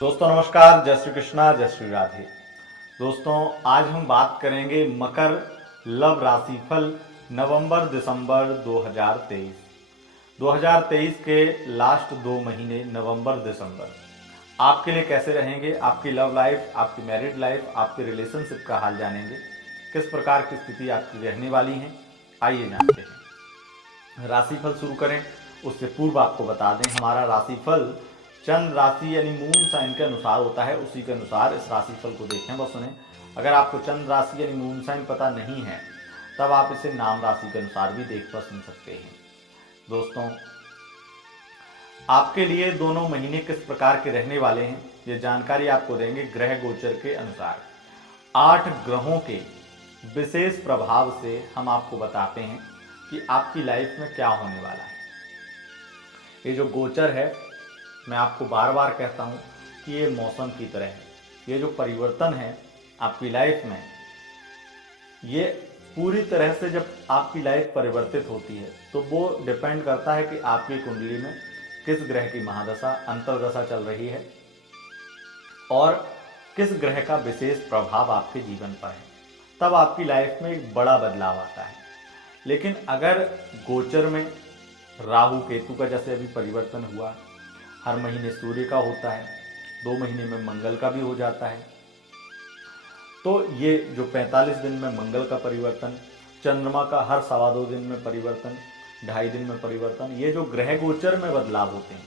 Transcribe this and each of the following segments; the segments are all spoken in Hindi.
दोस्तों नमस्कार, जय श्री कृष्णा, जय श्री राधे। दोस्तों आज हम बात करेंगे मकर लव राशिफल नवंबर दिसंबर 2023। 2023 के लास्ट 2 महीने नवंबर दिसंबर आपके लिए कैसे रहेंगे। आपकी लव लाइफ, आपकी मैरिड लाइफ, आपके रिलेशनशिप का हाल जानेंगे। किस प्रकार की स्थिति आपकी रहने वाली है, आइए जानते हैं। राशिफल शुरू करें उससे पूर्व आपको बता दें, हमारा राशिफल चंद्र राशि यानी मून साइन के अनुसार होता है। उसी के अनुसार इस राशिफल को देखें। बस सुने, अगर आपको चंद्र राशि यानी मून साइन पता नहीं है तब आप इसे नाम राशि के अनुसार भी देख कर सुन सकते हैं। दोस्तों आपके लिए दोनों महीने किस प्रकार के रहने वाले हैं, ये जानकारी आपको देंगे ग्रह गोचर के अनुसार। 8 ग्रहों के विशेष प्रभाव से हम आपको बताते हैं कि आपकी लाइफ में क्या होने वाला है। ये जो गोचर है, मैं आपको बार बार कहता हूँ कि ये मौसम की तरह है। ये जो परिवर्तन है आपकी लाइफ में, ये पूरी तरह से जब आपकी लाइफ परिवर्तित होती है तो वो डिपेंड करता है कि आपकी कुंडली में किस ग्रह की महादशा अंतर्दशा चल रही है और किस ग्रह का विशेष प्रभाव आपके जीवन पर है। तब आपकी लाइफ में एक बड़ा बदलाव आता है। लेकिन अगर गोचर में राहु केतु का जैसे अभी परिवर्तन हुआ, हर महीने सूर्य का होता है, 2 महीने में मंगल का भी हो जाता है, तो ये जो 45 दिन में मंगल का परिवर्तन, चंद्रमा का हर 2.25 दिन में परिवर्तन, 2.5 दिन में परिवर्तन, ये जो ग्रह गोचर में बदलाव होते हैं।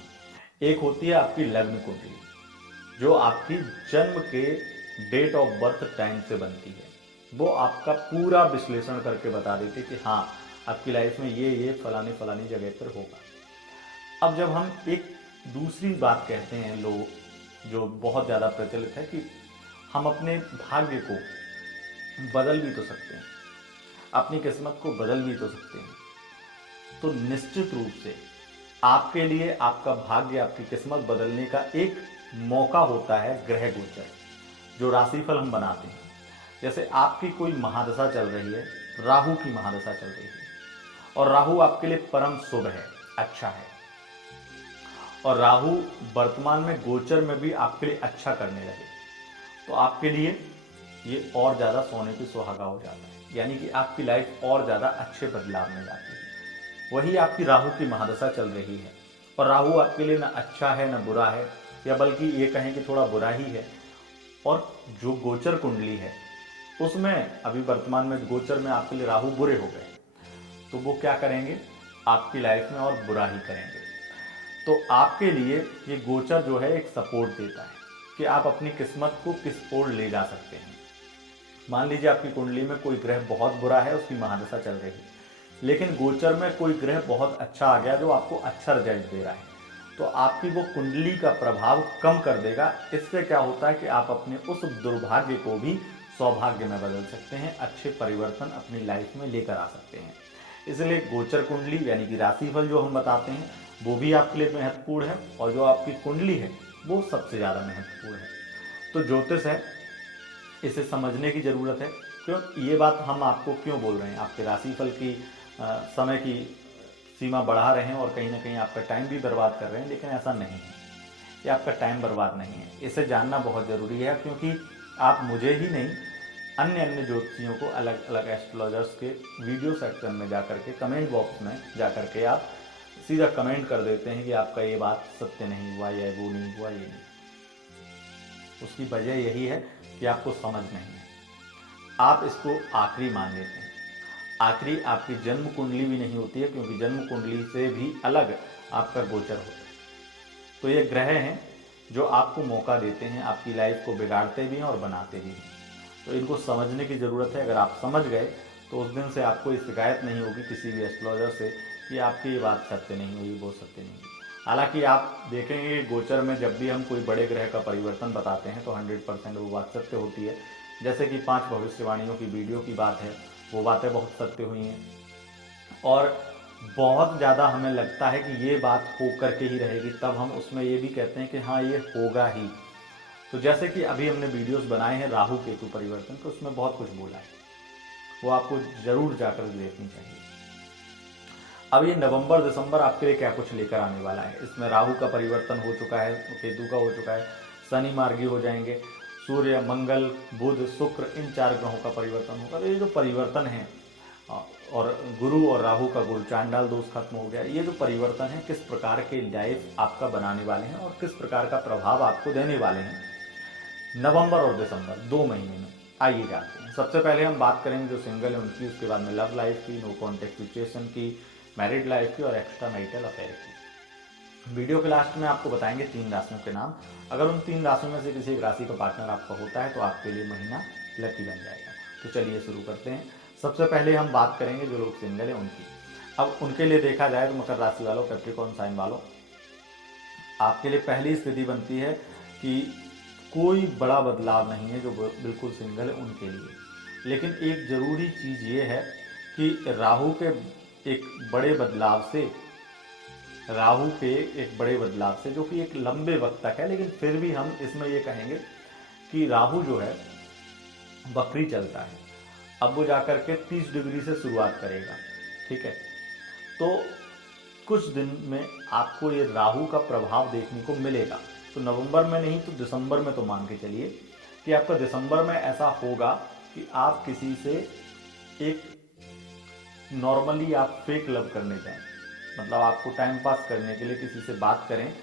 एक होती है आपकी लग्न कुंडली जो आपकी जन्म के डेट ऑफ बर्थ टाइम से बनती है। वो आपका पूरा विश्लेषण करके बता देती है कि हाँ आपकी लाइफ में ये फलानी फलानी जगह पर होगा। अब जब हम एक दूसरी बात कहते हैं लोग, जो बहुत ज़्यादा प्रचलित है कि हम अपने भाग्य को बदल भी तो सकते हैं, अपनी किस्मत को बदल भी तो सकते हैं। तो निश्चित रूप से आपके लिए आपका भाग्य, आपकी किस्मत बदलने का एक मौका होता है ग्रह गोचर, जो राशिफल हम बनाते हैं। जैसे आपकी कोई महादशा चल रही है, राहु की महादशा चल रही है और राहु आपके लिए परम शुभ है, अच्छा है, और राहु वर्तमान में गोचर में भी आपके लिए अच्छा करने लगे तो आपके लिए ये और ज़्यादा सोने पे सुहागा हो जाता है। यानी कि आपकी लाइफ और ज़्यादा अच्छे बदलाव में जाती है। वही आपकी राहु की महादशा चल रही है और राहु आपके लिए ना अच्छा है ना बुरा है, या बल्कि ये कहें कि थोड़ा बुरा ही है। और जो गोचर कुंडली है उसमें अभी वर्तमान में गोचर में आपके लिए राहु बुरे हो गए, तो वो क्या करेंगे, आपकी लाइफ में और बुरा ही करेंगे। तो आपके लिए ये गोचर जो है एक सपोर्ट देता है कि आप अपनी किस्मत को किस ओर ले जा सकते हैं। मान लीजिए आपकी कुंडली में कोई ग्रह बहुत बुरा है, उसकी महादशा चल रही है, लेकिन गोचर में कोई ग्रह बहुत अच्छा आ गया जो आपको अच्छा रिजल्ट दे रहा है, तो आपकी वो कुंडली का प्रभाव कम कर देगा। इससे क्या होता है कि आप अपने उस दुर्भाग्य को भी सौभाग्य में बदल सकते हैं, अच्छे परिवर्तन अपनी लाइफ में लेकर आ सकते हैं। इसलिए गोचर कुंडली यानी कि राशिफल जो हम बताते हैं वो भी आपके लिए महत्वपूर्ण है, और जो आपकी कुंडली है वो सबसे ज़्यादा महत्वपूर्ण है। तो ज्योतिष है, इसे समझने की ज़रूरत है। क्यों ये बात हम आपको क्यों बोल रहे हैं, आपके राशिफल की समय की सीमा बढ़ा रहे हैं और कहीं ना कहीं आपका टाइम भी बर्बाद कर रहे हैं, लेकिन ऐसा नहीं है, ये आपका टाइम बर्बाद नहीं है। इसे जानना बहुत ज़रूरी है, क्योंकि आप मुझे ही नहीं अन्य अन्य ज्योतिषियों को, अलग अलग एस्ट्रोलॉजर्स के वीडियो सेक्शन में जाकर के, कमेंट बॉक्स में जाकर के आप सीधा कमेंट कर देते हैं कि आपका ये बात सत्य नहीं हुआ या वो नहीं हुआ, ये नहीं। उसकी वजह यही है कि आपको समझ नहीं है, आप इसको आखिरी मान लेते हैं। आखिरी आपकी जन्म कुंडली भी नहीं होती है, क्योंकि जन्म कुंडली से भी अलग आपका गोचर होता है। तो ये ग्रह हैं जो आपको मौका देते हैं, आपकी लाइफ को बिगाड़ते भी हैं और बनाते भी हैं। तो इनको समझने की ज़रूरत है। अगर आप समझ गए तो उस दिन से आपको शिकायत नहीं होगी किसी भी एस्ट्रोलॉजर से कि आपकी ये बात सत्य नहीं हुई, वो सत्य नहीं हुई। हालांकि आप देखेंगे गोचर में जब भी हम कोई बड़े ग्रह का परिवर्तन बताते हैं तो 100% वो बात सत्य होती है। जैसे कि 5 भविष्यवाणियों की वीडियो की बात है, वो बातें बहुत सत्य हुई हैं और बहुत ज़्यादा हमें लगता है कि ये बात हो करके ही रहेगी, तब हम उसमें ये भी कहते हैं कि हाँ ये होगा ही। तो जैसे कि अभी हमने वीडियोस बनाए हैं राहु केतु परिवर्तन, तो उसमें बहुत कुछ बोला है, वो आपको ज़रूर जाकर देखनी चाहिए। अब ये नवंबर दिसंबर आपके लिए क्या कुछ लेकर आने वाला है। इसमें राहु का परिवर्तन हो चुका है, केतु का हो चुका है, शनि मार्गी हो जाएंगे, सूर्य, मंगल, बुध, शुक्र, इन 4 ग्रहों का परिवर्तन होगा। तो ये जो परिवर्तन है, और गुरु और राहु का गुरु चांडाल दोष खत्म हो गया। ये जो परिवर्तन है किस प्रकार के लाइफ आपका बनाने वाले हैं और किस प्रकार का प्रभाव आपको देने वाले हैं नवंबर और दिसंबर 2 महीने में, आइए जानते हैं। सबसे पहले हम बात करेंगे जो सिंगल है उनकी, उसके बाद में लव लाइफ की, नो कॉन्टेक्ट सिचुएशन की, मैरिड लाइफ की और एक्स्ट्रा मैरिटल अफेयर की। वीडियो के लास्ट में आपको बताएंगे 3 राशियों के नाम। अगर उन 3 राशियों में से किसी एक राशि का पार्टनर आपका होता है तो आपके लिए महीना लकी बन जाएगा। तो चलिए शुरू करते हैं। सबसे पहले हम बात करेंगे जो लोग सिंगल है उनकी। अब उनके लिए देखा जाए तो मकर राशि वालों, कैप्रिकॉर्न साइन वालों, आपके लिए पहली स्थिति बनती है कि कोई बड़ा बदलाव नहीं है जो बिल्कुल सिंगल है उनके लिए। लेकिन एक ज़रूरी चीज़ ये है कि राहु के एक बड़े बदलाव से जो कि एक लंबे वक्त तक है, लेकिन फिर भी हम इसमें ये कहेंगे कि राहु जो है वक्री चलता है। अब वो जाकर के 30 डिग्री से शुरुआत करेगा, ठीक है। तो कुछ दिन में आपको ये राहु का प्रभाव देखने को मिलेगा। तो नवंबर में नहीं तो दिसंबर में तो मान के चलिए कि आपका दिसंबर में ऐसा होगा कि आप किसी से एक नॉर्मली आप फेक लव करने जाएं, मतलब आपको टाइम पास करने के लिए किसी से बात करें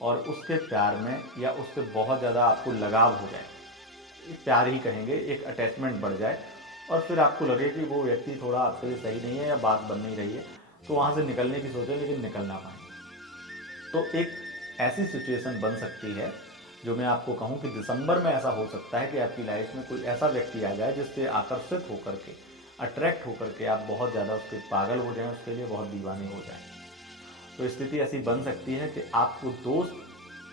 और उसके प्यार में या उससे बहुत ज़्यादा आपको लगाव हो जाए, प्यार ही कहेंगे, एक अटैचमेंट बढ़ जाए और फिर आपको लगे कि वो व्यक्ति थोड़ा आपके लिए सही नहीं है या बात बन नहीं रही है, तो वहाँ से निकलने की सोचें लेकिन निकल ना पाए। तो एक ऐसी सिचुएशन बन सकती है जो मैं आपको कहूँ कि दिसंबर में ऐसा हो सकता है कि आपकी लाइफ में कोई ऐसा व्यक्ति आ जाए जिससे आकर्षित होकर के, अट्रैक्ट होकर के आप बहुत ज़्यादा उसके पागल हो जाएं, उसके लिए बहुत दीवाने हो जाएं। तो स्थिति ऐसी बन सकती है कि आपको दोस्त,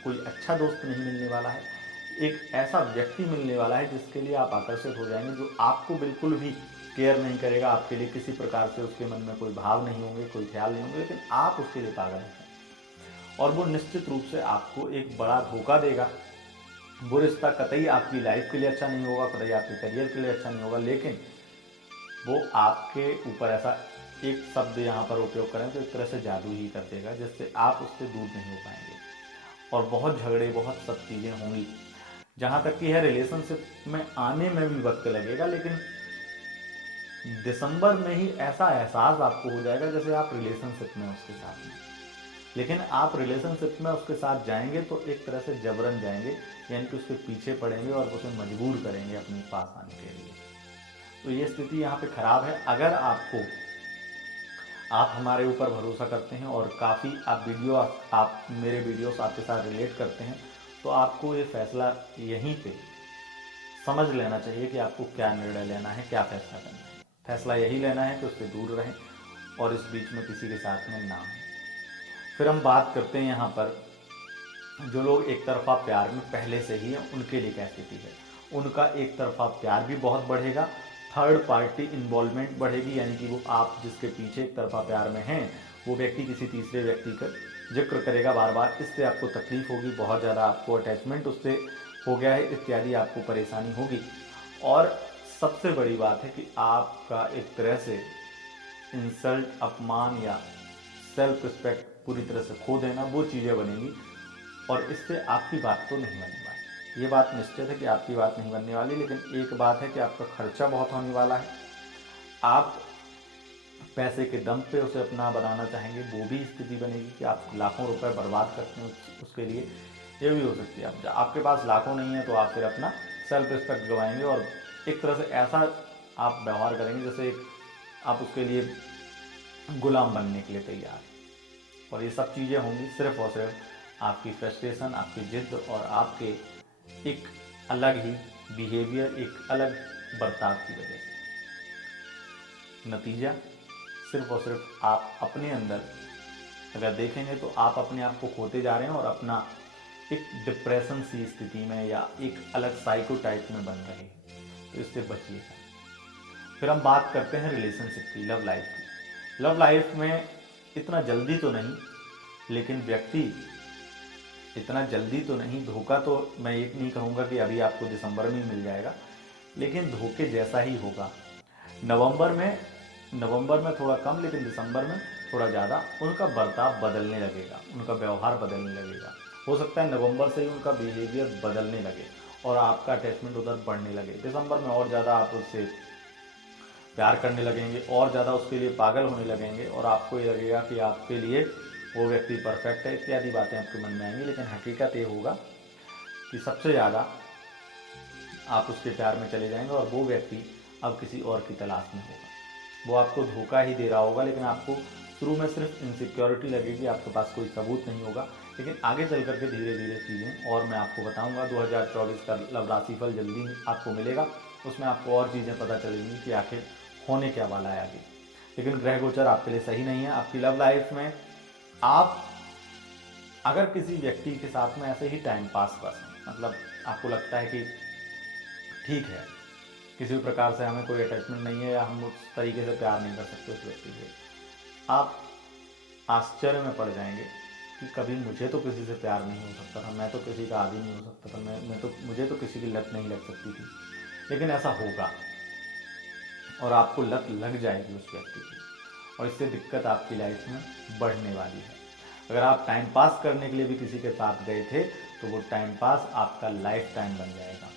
कोई अच्छा दोस्त नहीं मिलने वाला है, एक ऐसा व्यक्ति मिलने वाला है जिसके लिए आप आकर्षित हो जाएंगे, जो आपको बिल्कुल भी केयर नहीं करेगा, आपके लिए किसी प्रकार से उसके मन में कोई भाव नहीं होंगे, कोई ख्याल नहीं होंगे, लेकिन आप उसके लिए पागल हैं और वो निश्चित रूप से आपको एक बड़ा धोखा देगा। वो रिश्ता कतई आपकी लाइफ के लिए अच्छा नहीं होगा, कतई आपके करियर के लिए अच्छा नहीं होगा, लेकिन वो आपके ऊपर ऐसा एक शब्द यहाँ पर उपयोग करें तो एक तरह से जादू ही कर देगा जिससे आप उससे दूर नहीं हो पाएंगे और बहुत झगड़े, बहुत सब चीज़ें होंगी। जहाँ तक कि है रिलेशनशिप में आने में भी वक्त लगेगा, लेकिन दिसंबर में ही ऐसा एहसास आपको हो जाएगा जैसे आप रिलेशनशिप में उसके साथ में। लेकिन आप रिलेशनशिप में उसके साथ जाएंगे तो एक तरह से जबरन जाएंगे, यानी कि उसके पीछे पड़ेंगे और उसे मजबूर करेंगे अपने पास आने के लिए। तो ये स्थिति यहाँ पे खराब है। अगर आप हमारे ऊपर भरोसा करते हैं और काफ़ी आप मेरे वीडियोस आपके साथ रिलेट करते हैं, तो आपको ये फैसला यहीं पे समझ लेना चाहिए कि आपको क्या निर्णय लेना है, क्या फैसला करना है। फैसला यही लेना है कि उससे दूर रहें और इस बीच में किसी के साथ में ना हों। फिर हम बात करते हैं यहाँ पर जो लोग एक तरफा प्यार में पहले से ही हैं, उनके लिए क्या स्थिति है। उनका एक तरफा प्यार भी बहुत बढ़ेगा, थर्ड पार्टी इन्वॉल्वमेंट बढ़ेगी, यानी कि वो आप जिसके पीछे एक तरफा प्यार में हैं वो व्यक्ति किसी तीसरे व्यक्ति का जिक्र करेगा बार बार, इससे आपको तकलीफ होगी, बहुत ज़्यादा आपको अटैचमेंट उससे हो गया है इत्यादि, आपको परेशानी होगी। और सबसे बड़ी बात है कि आपका एक तरह से इंसल्ट, अपमान या सेल्फ रिस्पेक्ट पूरी तरह से खो देना, वो चीज़ें बनेंगी और इससे आपकी बात तो नहीं बनने वाली। ये बात निश्चित है कि आपकी बात नहीं बनने वाली, लेकिन एक बात है कि आपका खर्चा बहुत होने वाला है। आप पैसे के दम पे उसे अपना बनाना चाहेंगे, वो भी स्थिति बनेगी कि आप लाखों रुपए बर्बाद करते हैं उसके लिए। ये भी हो सकती है आपके पास लाखों नहीं है तो आप फिर अपना सेल्फ रिस्पेक्ट गवाएंगे और एक तरह से ऐसा आप व्यवहार करेंगे जैसे आप उसके लिए गुलाम बनने के लिए तैयार हैं। और ये सब चीज़ें होंगी सिर्फ और सिर्फ आपकी फ्रस्ट्रेशन, आपकी जिद और आपके एक अलग ही बिहेवियर, एक अलग बर्ताव की वजह से। नतीजा सिर्फ और सिर्फ आप अपने अंदर अगर देखेंगे तो आप अपने आप को खोते जा रहे हैं और अपना एक डिप्रेशन सी स्थिति में या एक अलग साइको टाइप में बन रहे हैं। तो इससे बचिएगा। फिर हम बात करते हैं रिलेशनशिप की, लव लाइफ की। लव लाइफ में इतना जल्दी तो नहीं, लेकिन व्यक्ति इतना जल्दी तो नहीं, धोखा तो मैं ये नहीं कहूँगा कि अभी आपको दिसंबर में ही मिल जाएगा, लेकिन धोखे जैसा ही होगा। नवंबर में थोड़ा कम, लेकिन दिसंबर में थोड़ा ज़्यादा उनका बर्ताव बदलने लगेगा, उनका व्यवहार बदलने लगेगा। हो सकता है नवंबर से ही उनका बिहेवियर बदलने लगे और आपका अटैचमेंट उधर बढ़ने लगे। दिसंबर में और ज़्यादा आप उससे प्यार करने लगेंगे और ज़्यादा उसके लिए पागल होने लगेंगे और आपको ये लगेगा कि आपके लिए वो व्यक्ति परफेक्ट है, इत्यादि बातें आपके मन में आएंगी। लेकिन हकीकत ये होगा कि सबसे ज़्यादा आप उसके प्यार में चले जाएंगे और वो व्यक्ति अब किसी और की तलाश में होगा। वो आपको धोखा ही दे रहा होगा, लेकिन आपको शुरू में सिर्फ इनसिक्योरिटी लगेगी, आपके पास कोई सबूत नहीं होगा। लेकिन आगे चल करके धीरे धीरे चीज़ें, और मैं आपको बताऊंगा 2024 का लव राशिफल जल्दी आपको मिलेगा, उसमें आपको और चीज़ें पता चलेंगी कि आखिर होने क्या वाला है आगे। लेकिन ग्रह गोचर आपके लिए सही नहीं है। आपकी लव लाइफ में आप अगर किसी व्यक्ति के साथ में ऐसे ही टाइम पास बस, मतलब आपको लगता है कि ठीक है, किसी भी प्रकार से हमें कोई अटैचमेंट नहीं है या हम उस तरीके से प्यार नहीं कर सकते उस व्यक्ति से, आप आश्चर्य में पड़ जाएंगे कि कभी मुझे तो किसी से प्यार नहीं हो सकता था, मैं तो किसी का आदी नहीं हो सकता था, मुझे तो किसी की लत नहीं लग सकती थी। लेकिन ऐसा होगा और आपको लत लग जाएगी उस व्यक्ति की, और इससे दिक्कत आपकी लाइफ में बढ़ने वाली है। अगर आप टाइम पास करने के लिए भी किसी के साथ गए थे तो वो टाइम पास आपका लाइफ टाइम बन जाएगा,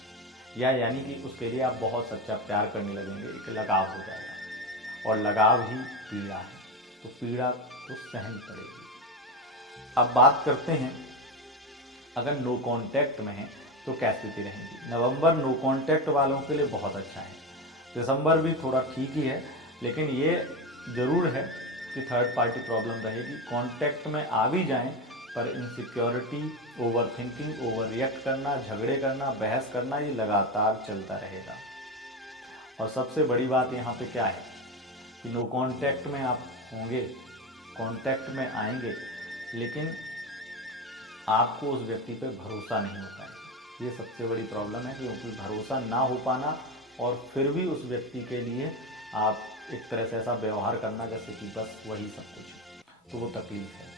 या यानी कि उसके लिए आप बहुत सच्चा प्यार करने लगेंगे, एक लगाव हो जाएगा, और लगाव ही पीड़ा है, तो पीड़ा तो सहनी पड़ेगी। अब बात करते हैं अगर नो कांटेक्ट में है तो क्या स्थिति रहेगी। नवंबर नो कांटेक्ट वालों के लिए बहुत अच्छा है, दिसंबर भी थोड़ा ठीक ही है, लेकिन ये ज़रूर है कि थर्ड पार्टी प्रॉब्लम रहेगी। कांटेक्ट में आ भी जाएं पर insecurity, over thinking, over react करना, झगड़े करना, बहस करना, ये लगातार चलता रहेगा। और सबसे बड़ी बात यहाँ पे क्या है कि नो कांटेक्ट में आप होंगे, कांटेक्ट में आएंगे, लेकिन आपको उस व्यक्ति पे भरोसा नहीं हो पाएगा। ये सबसे बड़ी प्रॉब्लम है, क्योंकि भरोसा ना हो पाना और फिर भी उस व्यक्ति के लिए आप एक तरह से ऐसा व्यवहार करना जैसे कि बस वही सब कुछ, तो वो तकलीफ है।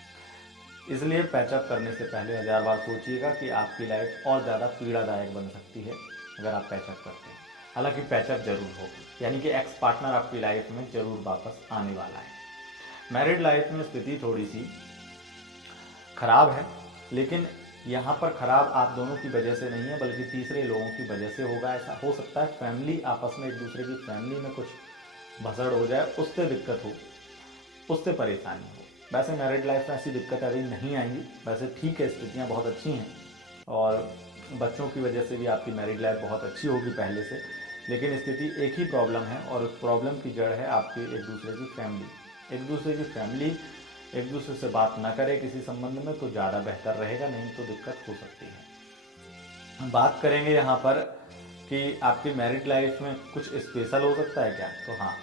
इसलिए पैचअप करने से पहले 1000 बार सोचिएगा कि आपकी लाइफ और ज़्यादा पीड़ादायक बन सकती है अगर आप पैचअप करते हैं। हालांकि पैचअप जरूर होगा, यानी कि एक्स पार्टनर आपकी लाइफ में जरूर वापस आने वाला है। मैरिड लाइफ में स्थिति थोड़ी सी खराब है, लेकिन यहाँ पर खराब आप दोनों की वजह से नहीं है, बल्कि तीसरे लोगों की वजह से होगा। ऐसा हो सकता है फैमिली आपस में, एक दूसरे की फैमिली में कुछ भसड़ हो जाए, उससे दिक्कत हो, उससे परेशानी हो। वैसे मैरिड लाइफ में ऐसी दिक्कत अभी नहीं आएंगी, वैसे ठीक है, स्थितियाँ बहुत अच्छी हैं और बच्चों की वजह से भी आपकी मैरिड लाइफ बहुत अच्छी होगी पहले से। लेकिन स्थिति एक ही प्रॉब्लम है, और उस प्रॉब्लम की जड़ है आपकी एक दूसरे की फैमिली। एक दूसरे की फैमिली एक दूसरे से बात ना करे किसी संबंध में तो ज़्यादा बेहतर रहेगा, नहीं तो दिक्कत हो सकती है। हम बात करेंगे यहाँ पर कि आपकी मैरिड लाइफ में कुछ स्पेशल हो सकता है क्या, तो हाँ,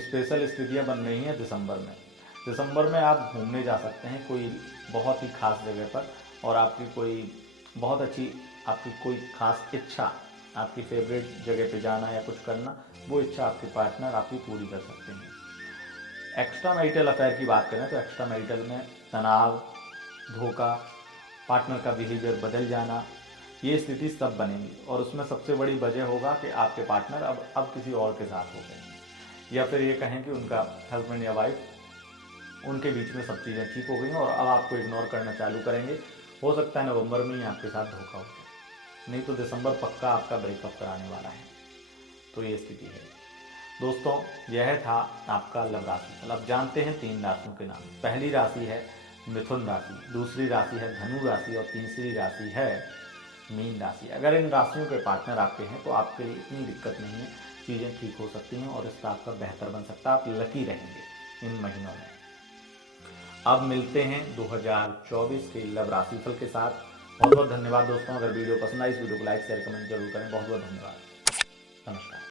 स्पेशल स्थितियाँ बन रही हैं दिसंबर में। दिसंबर में आप घूमने जा सकते हैं कोई बहुत ही खास जगह पर, और आपकी कोई बहुत अच्छी, आपकी कोई खास इच्छा, आपकी फेवरेट जगह पे जाना या कुछ करना, वो इच्छा आपके पार्टनर आपकी पूरी कर सकते हैं। एक्स्ट्रा मैरिटल अफेयर की बात करें तो एक्स्ट्रा मैरिटल में तनाव, धोखा, पार्टनर का बिहेवियर बदल जाना, ये स्थिति सब बनेगी, और उसमें सबसे बड़ी वजह होगा कि आपके पार्टनर अब किसी और के साथ हो गए, या फिर ये कहें कि उनका हस्बैंड या वाइफ, उनके बीच में सब चीज़ें ठीक हो गई हैं और अब आपको इग्नोर करना चालू करेंगे। हो सकता है नवंबर में ही आपके साथ धोखा हो जाए, नहीं तो दिसंबर पक्का आपका ब्रेकअप कराने वाला है। तो ये स्थिति है दोस्तों, यह था आपका लव राशि। अब जानते हैं 3 राशियों के नाम। पहली राशि है मिथुन राशि, दूसरी राशि है धनु राशि, और तीसरी राशि है मीन राशि। अगर इन राशियों के पार्टनर आपके हैं तो आपके लिए इतनी दिक्कत नहीं है, चीज़ें ठीक हो सकती हैं और रिश्ता आपका बेहतर बन सकता है, आप लकी रहेंगे इन महीनों में। अब मिलते हैं 2024 के लव राशिफल के साथ। बहुत बहुत धन्यवाद दोस्तों। अगर वीडियो पसंद आई इस वीडियो को लाइक शेयर कमेंट जरूर करें। बहुत बहुत धन्यवाद। नमस्कार।